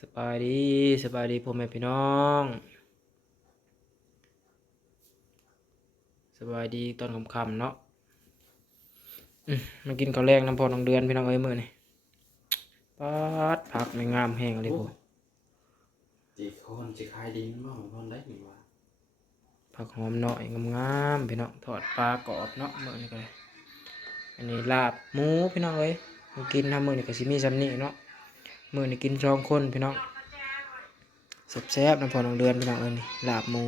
สบายดีสบายดีพ่อแม่พี่น้องสบายดีตอนค่ำๆเนาะอื้อมากินข้าวแรงน้ำพอน้องเดือนพี่น้องเอ้ยมื้อนี่ปัดผักไม่งามแห้งเลยพวกจีคนจีขายดีมันบ้างคนได้หนึ่งว่าผักหอมหน่อยงามๆพี่น้องทอดปลากรอบเนาะมื้อนี้ก็เลยอันนี้ลาบหมูพี่น้องเอ้ยมากินทำมื้อนี้ก็สิมีซำนี้เนาะ มื้อนี้กินสองคนพี่น้องแซ่บๆน้ำพอน้องเดือนพี่น้องเอ้ยนี่ลาบหมู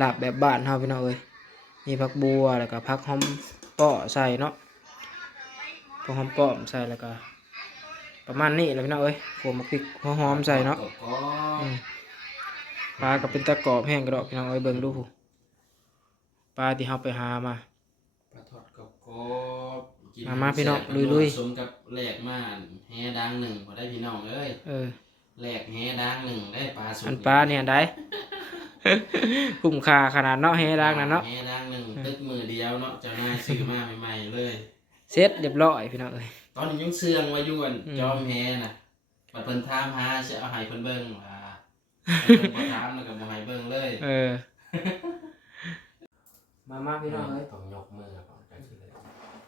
ลาบแบบบ้านเฮาพี่น้องเอ้ยมีผักบัวแล้วก็ผักหอมเป้อใส่เนาะผักหอมเป้อมใส่แล้วก็ประมาณนี้แหละพี่น้องเอ้ยโขลกมะพริกหัวหอมใส่เนาะปลาก็เป็นตะกรอบแห้งกระดอกพี่น้องเอ้ยเบิ่งดูปลาที่เฮาไปหามาปลาทอดกรอบกิน มามาพี่น้องแซ่บลุยๆ สมกับแหลกมาแฮดังหนึ่งพอได้พี่น้องเอ้ยเออ แหลกแฮดังหนึ่งได้ปลาสุกอันปลาเนี่ยได้ คุ้มค่าขนาดเนาะเฮดังนั่นเนาะแฮดังหนึ่งตึกมือเดียวเนาะเจ้านายซื้อมาใหม่ๆเลยเสร็จเรียบร้อยพี่น้องเอ้ย ตอนนี้ยังเสื่องไว้อยู่อันอืม จอมแฮน่ะบัดเพิ่นถามหาสิเอาให้เพิ่นเบิ่งว่าเพิ่นบ่ถามแล้วก็บ่ให้เบิ่งเลย เออ มามาพี่น้องเอ้ยต้องยกมือก่อนจังสิเลย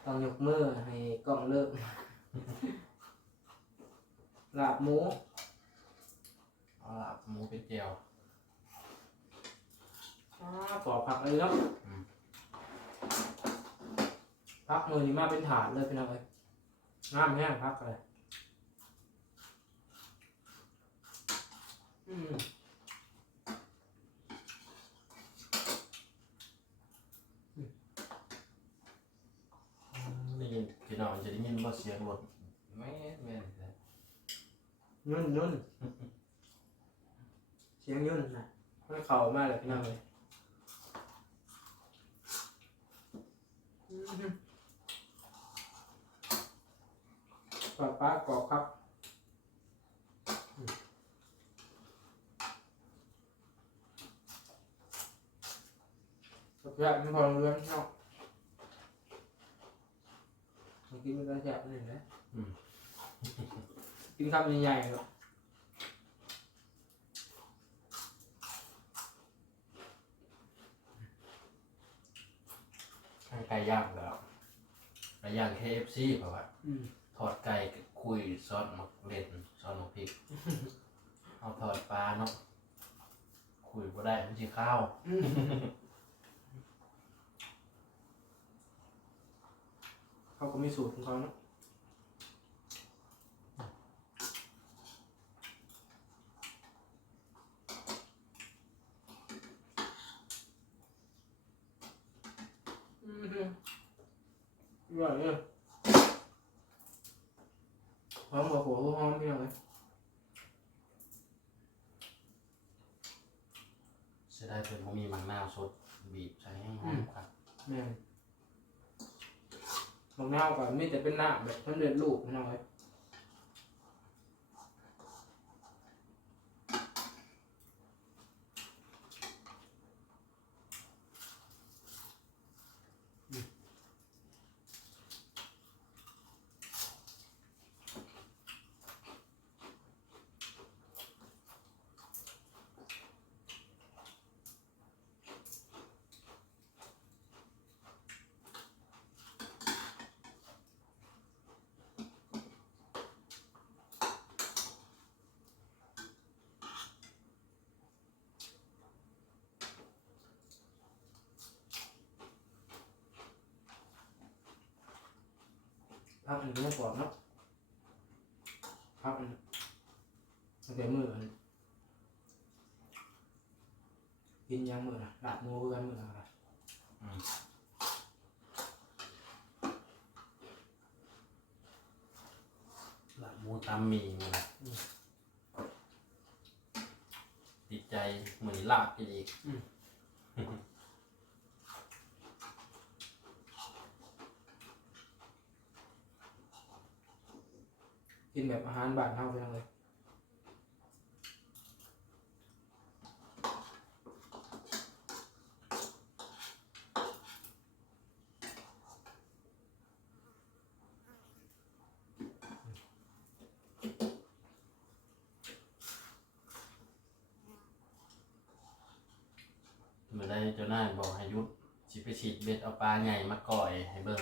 ต้องยกมือให้กล้องเลิกลาบหมูเอาล่ะหมูเป็นเจียวอ่าปอกผักเลยเนาะอืมผักมือนี้มาเป็นถาดเลยพี่น้องเอ้ยงามแห้งผักเลยอืม ได้ยินพี่น้องจะได้ยินบ่เสียงรถแม่นแม่นเลย ยุ่นยุ่นเสียงยุ่นนะมันเข่ามากเลยพี่น้องเลยปลาปลากรอบครับกับแยกมันพอเรื่องเนาะเมื่อกี้มันก็แยกหนึ่นะอืม กินคำใหญ่ๆเนาะข้างไก่ย่างแล้วไก่ย่าง KFC เพราะว่าอืมทอดไก่กับคุยซอสมะเล็ดซอสมะพริก เอาทอดปลาเนาะคุยบ่ได้มันสิข้าว เขาก็มีสูตรของเขาเนาะอืมฮึอ ร่อยเนี่ยหอมกว่าหัวหอมพี่น้องเลยเสียดายเพิ่นบ่มีมะนาวสดบีบใส่ให้หอมครับแม่นบางแนวกับมีแต่เป็นหน้าแบบเพิ่นเดือดลูกพี่น้องเลย พักอันนี้ก่อนเนาะพักอันตั้งแต่มืออันกินยังมือนะหลับมือกันมืออะไรลาบหมูตำหมี่นี่แหละติดใจเหมือนลาบอีก กินแบบอาหารบ้านเฮาไปเลย ม เจ้านายบอกให้หยุดสิไปฉีดเบ็ดเอาปลาใหญ่มาก่อยให้เบิ่ง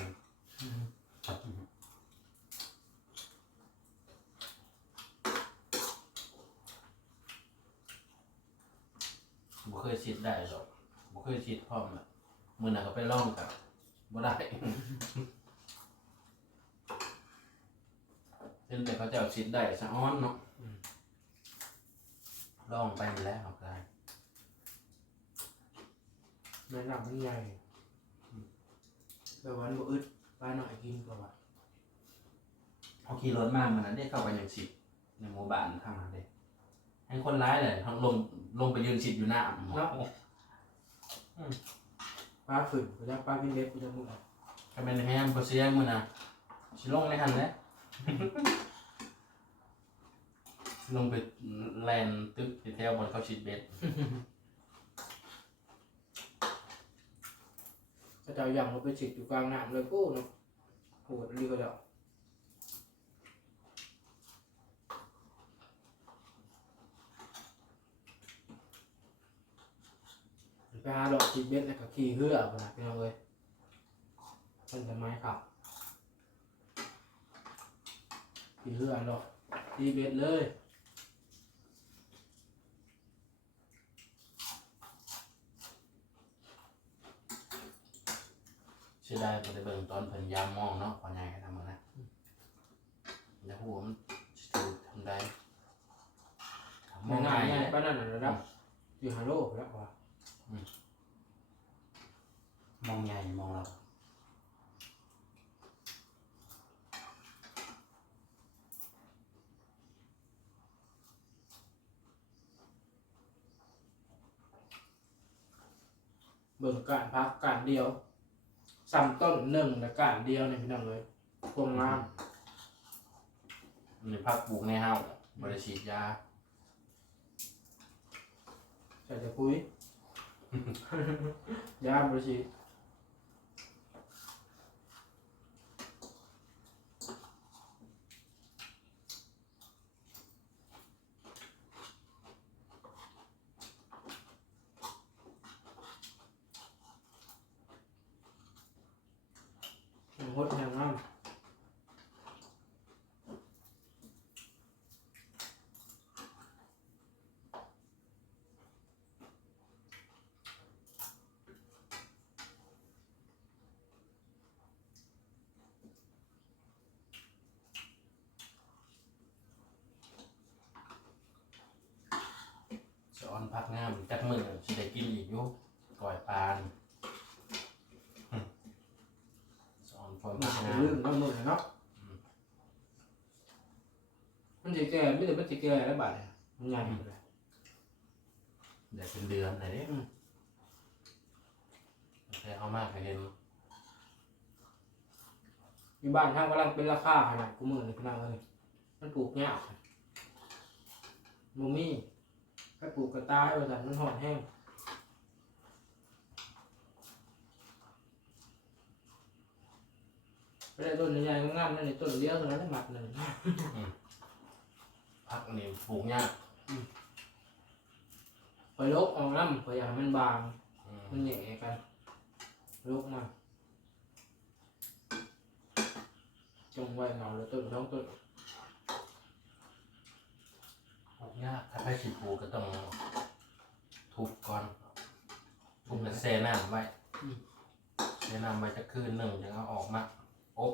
บ่ เคยฉีดได้หรอกบ่เคยฉีดพร้อมอะมื้อนั้นก็ไปลองกับบ่ได้ เห็นแต่เขาเจ้าฉีดได้สะอ้อนเนาะลองไปแล้วครับได้แม่หนักมันใหญ่แบบวันบ่อึดปลาหน่อยกินก็ว่าเขาขี่รถมามันนั้นได้เข้าไปอย่างสิในหมู่บ้านทางนั้นเด้ ให้คนร้ายเลยทั้งลงลงไปยืนชิดอยู่หน้าหมอปลาฝืนกูจะปลาเป็นเล็บกูจะมึงเอาก็เป็นแฮมโปเซียมือนะชิลงในหันเลยลงไปแลนตึกไปแถวบนเขาชิดเบ็ดถ้าเจ้าอย่างเราไปฉีดอยู่กลางน้ำเลยกูเนาะโหดรีก็เด ไปหาดอกฉีดเบ็ดแล้วก็ขี่เหือพุ่นนะพี่น้องเอ้ยมันจะไม้ขับขี่เหือดอกฉีดเบ็ดเลยเสียดายบ่ได้เบิ่งตอนเพิ่นยามมองเนาะพอใหญ่ทำมานะอย่าหัวมันสิถูกทำได้มไม่องง่าง่ายยง่ายเลยป้านั่นน่ะระดับอยู่ฮัลโหลแล้วว่ะ มองใหญ่มองเราเบิ่งการพักการเดียวซ้ำต้นหนึ่งและการเดียวเนี่ยพี่น้องเลยพวงงามในพักปลูกในเฮาบ่ได้ฉีดยาใส่แต่ปุ๋ย ยาบริชีหดแห้งงาม สอน พักงามจักมือสิได้กินอีกอยู่ก่อยปลานอืมสอนพร้อมหนาพักวงามลื่นน้ำมือเนาะมันจะแก่ไม่แต่มันจะแก่แล้วบาดเนี่ยมันใหญ่เลยเดี๋ยวเป็นเดือนไหนเนี่ยอืมแต่เอามากก็เห็นอยู่บ้านทางกำลังเป็นราคาขนาดกูมือนี่พี่น้องเลยมันปลูกยากมูมี่ ถ้าปลูกกระต่ายว่าแต่นมันหอนแห้งไปได้ต้นใหญ่ๆงามๆนั่นในต้นเลี้ยวตรงนั้นได้หมัดหนึ่ง พักนี่ปลูกยากคอยลกเอาน้ำคอยอยากให้มันบาง อืมมันแหน่กันลกมาจงไว้เงาแล้วต้นท้องต้น ปลูกยากถ้าใครสิปลูกก็ต้องทุบก่อนทุบแล้วแช่น้ำไว้แช่น้ำไว้จะคืนหนึ่งยังเอาออกมาอบ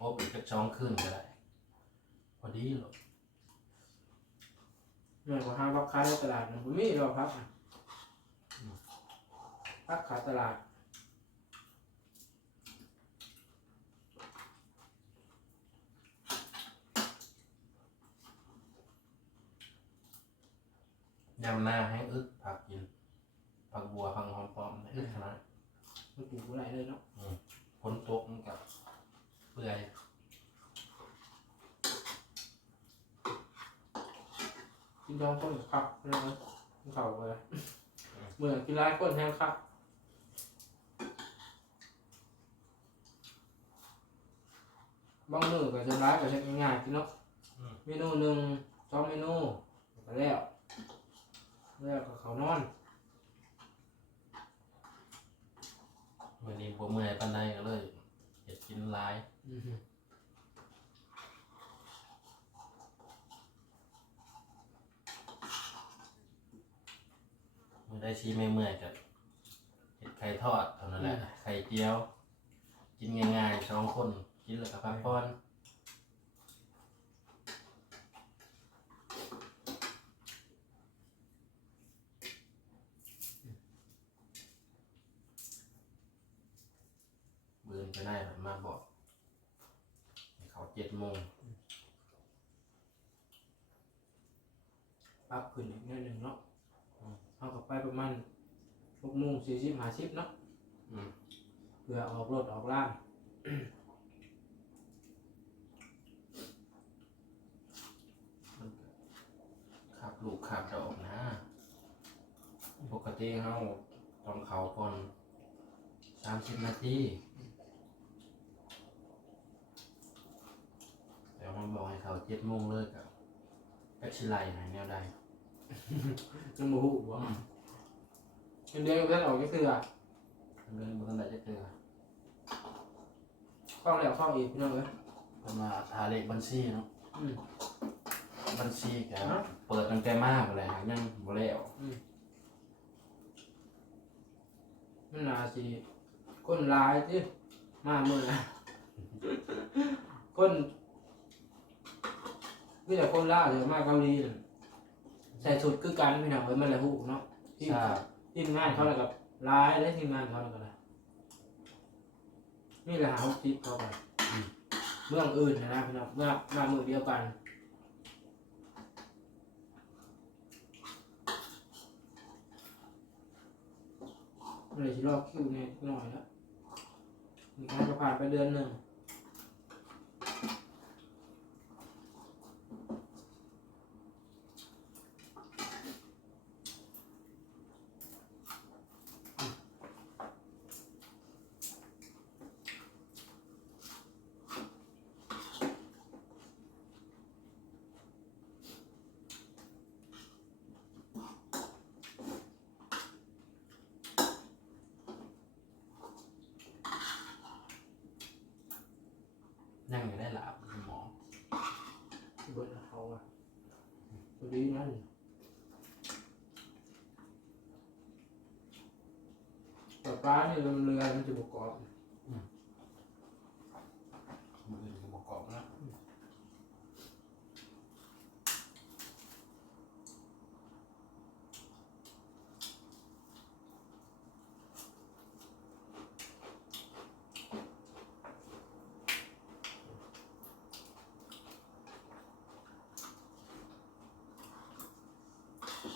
อบอีกจะสองคืนก็ได้พอดีหรอกเหนื่อยกว่าห้าพักขายในตลาดนะผมมีเราพักอะพักขายตลาด ยำหน้าให้อึดผักกิน ผักบัวผักหอมปอมอึดขนาดมันปลูกอะไรเลยเนาะฝนตกมันกับเปื่อยกินท้องคนคักนะเอ้ยกินเข่าเลยเหมือนกินร้ายคนแห้งคักบางมือก็จะร้ายก็จะง่ายๆกินเนาะอืมเมนูหนึ่งสองเมนูก็แล้ว แล้วก็เขานอนวันนี้ผมเมื่อยปานใดก็เลยอยากกินหลายอืมื่อได้ชีไม่เมื่อยก็เห็ดไข่ทอดเท่านั้นแหละไข่เจียว กินง่ายๆสองคนกินแล้วก็พักผ่อน นไปได้แบบมาบอกให้เขาเจ็ดโมงปรับขึ้นอีกนิดหนึ่งเนาะเอากลับไปประมาณหกโมงสี่สิบห้าสิบเนาะอืมเพื่อออกรถออกล่าง มันก็ขับลูกขับดอกนะ ปกติเขาต้องเขาก่อนสามสิบนาที แต่มันบอกให้เขาเจ็ดโมงเลิกอะก็ชิไลไหนแนวใดยังบ่ฮู้บ่เงินเดือนก็เพิ่นออกก็คืออะเรื่องมันได้จะเจอเข้าแล้วเข้าอีกพี่น้องเอ้ยเป็นว่าทาเลขบัญชีเนาะอืม บัญชีแกเปิดตั้งแต่มากเลยหายังบ่แล้วมันน่าสิคนหลายติมามื้อนะ คน มีแต่คนลาวเดี๋ยวมาเกาหลีน่ะใส่ชุดคือกันพี่น้องเอ้ยมันเลยฮู้เนาะทีมใช่ทีมงานเขาแล้วกับหลายได้ทีมงานเขาแล้วก็ได้นี่แหละหาจิตเขาไปเมืองอื่นนะนะพี่น้องเมื่อมามือเดียวกันเลยสิรอบคิวเนี่ยหน่อยแล้วมีการจะผ่านไปเดือนหนึ่ง ยังอยู่ได้หลับหมอเบิดเขาอะตัวดีนั่นแต่ปลาเนี่ยเรือเรือมันจะบกกรอบ มืออื่นก็ประกอบนะ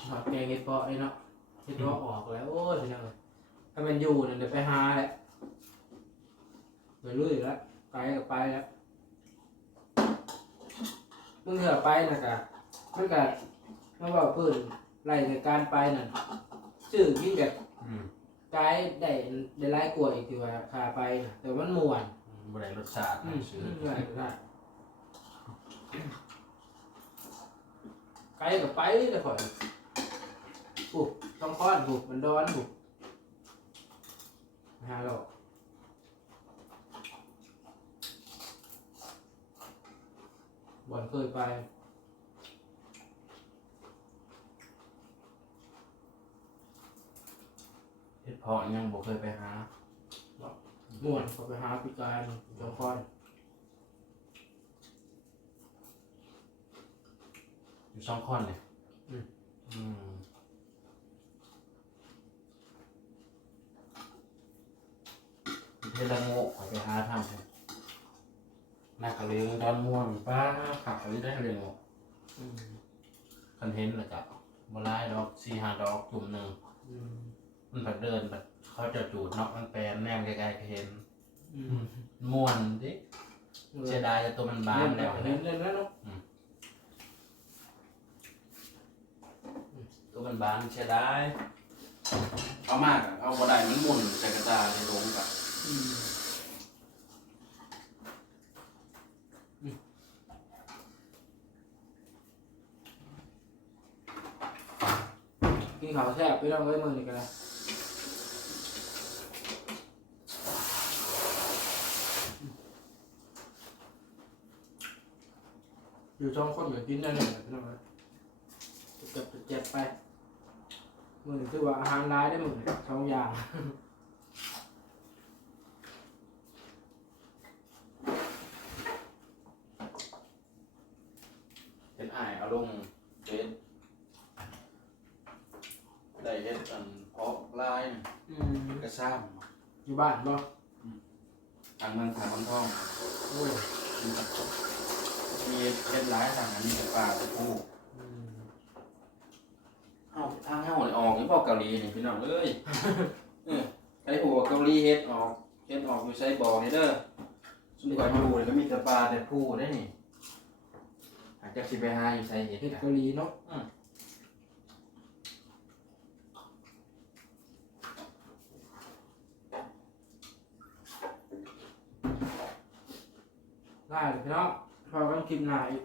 หอดแกงเห็ดเพาะเลยเนาะเห็ดเพาะออกแล้วโอ้ยพี่น้องถ้ามันอยู่เนี่ยเดี๋ยวไปหาแหละไปลุยแล้วไปก็ไปแล้วมึงเถอะไปนะกะมันกะเมื่อว่าเพื่อนไล่ในการไปนั่นชื่อยิ่งแบบอืมไกด์ได้ได้ไล่กลัวาอีกทีว่าพาไปนะแต่มันม่วนบริรสชาติอืนะมซื้อได้ได้ไกด์ก็ไปแต่ข่อย ปุ๊บต้องค้อนปุ๊บมันดอนปุ๊บหาเราบ่อนเคยไปเฮ็ดเพาะยังบ่เคยไปหาม่วนเขาไปหาพิการจองค้อนอยู่ช่องคอนเนี่ยอืม อืม เทละโงกขอไปหาทำครับหน้ากระเลียงดอนม่วงป้าขับไปได้เลยโงกอืมคอนเทนต์แล้วกับบ่ไล่ดอกสี่ห้าดอกกลุ่มหนึ่งอืมมันแบบเดินแบบเขาจะจูดเนอกมันแปลนแนมไกลๆก็เห็นอืมม่วนดิเสียดายแต่ตัวมันบานแล้วเห็นะนเล่นแล้วเนาะตัวมันบานเสียดายเอามากอะเอาบ่ได้มันหมุนใส่กระตาในลงกับอืมอืม กินข้าวแซ่บไปลองไว้มือนี่กันเลอยู่ช่องคนเหมือนกินได้หน่ลยพี่น้องนะเจ็บเจ็บไปมือนถือว่าอาหารร้ายได้หมดสองอย่าง เฟซได้เฮ็ดอันเพาะลายนี่อืมกระซ้อยู่บ้านบ่ำทางเมืองขามทองโอ้ยมีเฮ็ดหลายทางอันนี้เป็นป่าเป็นผู้อืมเฮาทางเฮานี่ออกนี่พวกเกาหลีนี่พี่น้องเอ้ยเออไอ้หัวเกาหลีเฮ็ดออกเฮ็ดออกอยู่ไสบ่อนี่เด้อซุมก่อนอยู่นี่ก็มีแต่ปลาแต่ผู้ได้นี่ อาจจะสิไปหาอยู่ไสเฮ็ดเห็ดกันเกาหลีเนาะได้เลยพี่น้องพอกันคลิปหน้าอีก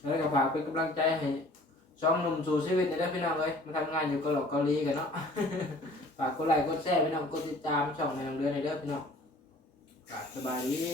แล้วก็ฝากเป็นกำลังใจให้ช่องหนุ่มสู่ชีวิตนี่ได้พี่น้องเลยมาทำงานอยู่เกาหลีเกาหลีกันเนาะฝากกดไลค์กดแชร์พี่น้องกดติดตามช่องในทางเดือนในเด้อพี่น้องฝากสบายดี